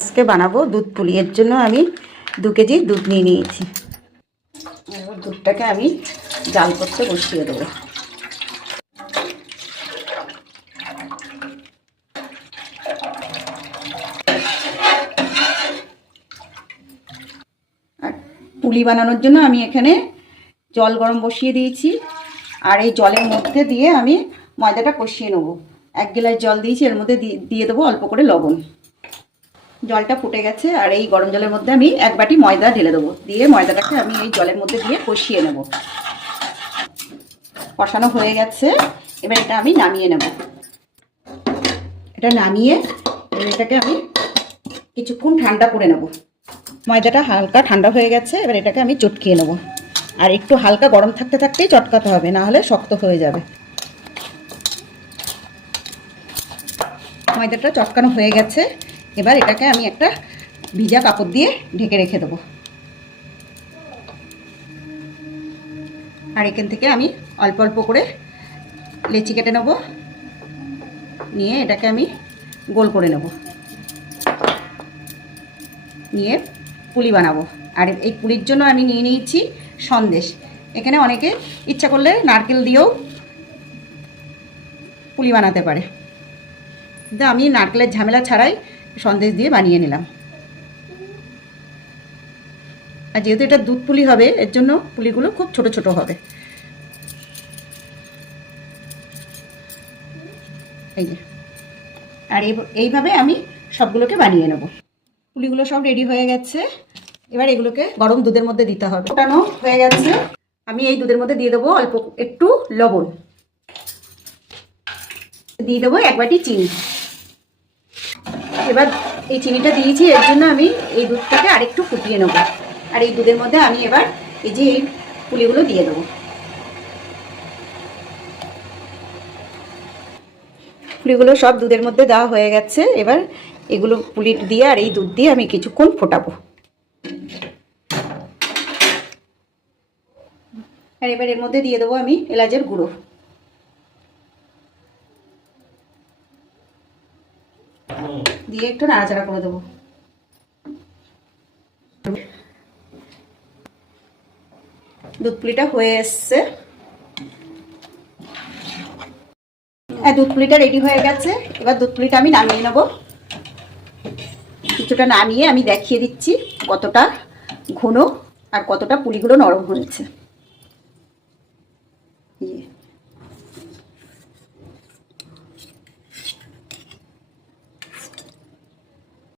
আজকে বানাবো দুধ পুলি। এর জন্য আমি 2 কেজি দুধ নিয়ে নিয়েছি। এবার দুধটাকে আমি জাল করতে বসিয়ে দেবো। আর পুলি বানানোর জন্য আমি এখানে জল গরম বসিয়ে দিয়েছি। আর এই জলের মধ্যে দিয়ে আমি ময়দাটা কষিয়ে নেবো। 1 গ্লাস জল দিয়েছি, এর মধ্যে দিয়ে দেবো অল্প করে লবণ। জলটা ফুটে গেছে আর এই গরম জলের মধ্যে আমি 1 বাটি ময়দা ঢেলে দেবো। দিয়ে ময়দাটাকে আমি এই জলের মধ্যে দিয়ে কষিয়ে নেব। কষানো হয়ে গেছে, এবার এটা আমি নামিয়ে নেব। এটা নামিয়ে এটাকে আমি কিছুক্ষণ ঠান্ডা করে নেব। ময়দাটা হালকা ঠান্ডা হয়ে গেছে, এবার এটাকে আমি চটকিয়ে নেব। আর একটু হালকা গরম থাকতে থাকতেই চটকাতে হবে, না হলে শক্ত হয়ে যাবে। ময়দাটা চটকানো হয়ে গেছে, এবার এটাকে আমি একটা ভিজা কাপড় দিয়ে ঢেকে রেখে দেবো। আর এখান থেকে আমি অল্প অল্প করে লেচি কেটে নেব, নিয়ে এটাকে আমি গোল করে নেব, নিয়ে পুলি বানাবো। আর এই পুলির জন্য আমি নিয়ে নিয়েছি সন্দেশ। এখানে অনেকে ইচ্ছা করলে নারকেল দিয়েও পুলি বানাতে পারে, কিন্তু আমি নারকেলের ঝামেলা ছাড়াই সন্দেশ দিয়ে বানিয়ে নিলাম। আর যেহেতু এটা দুধ পুলি হবে, এর জন্য পুলিগুলো খুব ছোট ছোট হবে। এই যে, আর এইভাবে আমি সবগুলোকে বানিয়ে নেব। পুলিগুলো সব রেডি হয়ে গেছে, এবার এগুলোকে গরম দুধের মধ্যে দিতে হবে। ফোটানো হয়ে গেছে, আমি এই দুধের মধ্যে দিয়ে দেবো অল্প একটু লবণ, দিয়ে দেবো 1 বাটি চিনি। এবার এই চিনিটা দিয়েছি, এর জন্য আমি এই দুধটাকে আরেকটু ফুটিয়ে নেব। আর এই দুধের মধ্যে আমি এবার এই যে এই পুলিগুলো দিয়ে দেবো। পুলিগুলো সব দুধের মধ্যে দেওয়া হয়ে গেছে, এবার এগুলো পুলি দিয়ে আর এই দুধ দিয়ে আমি কিছুক্ষণ ফোটাবো। আর এবার এর মধ্যে দিয়ে দেবো আমি এলাচের গুঁড়ো। দিয়ে একটু নাড়াচাড়া করে দেবো। দুধ পুলিটা হয়ে এসছে। দুধ পুলিটা রেডি হয়ে গেছে, এবার দুধ পুলিটা আমি নামিয়ে নেব। কিছুটা নামিয়ে আমি দেখিয়ে দিচ্ছি কতটা ঘন আর কতটা পুলিগুলো নরম হয়েছে।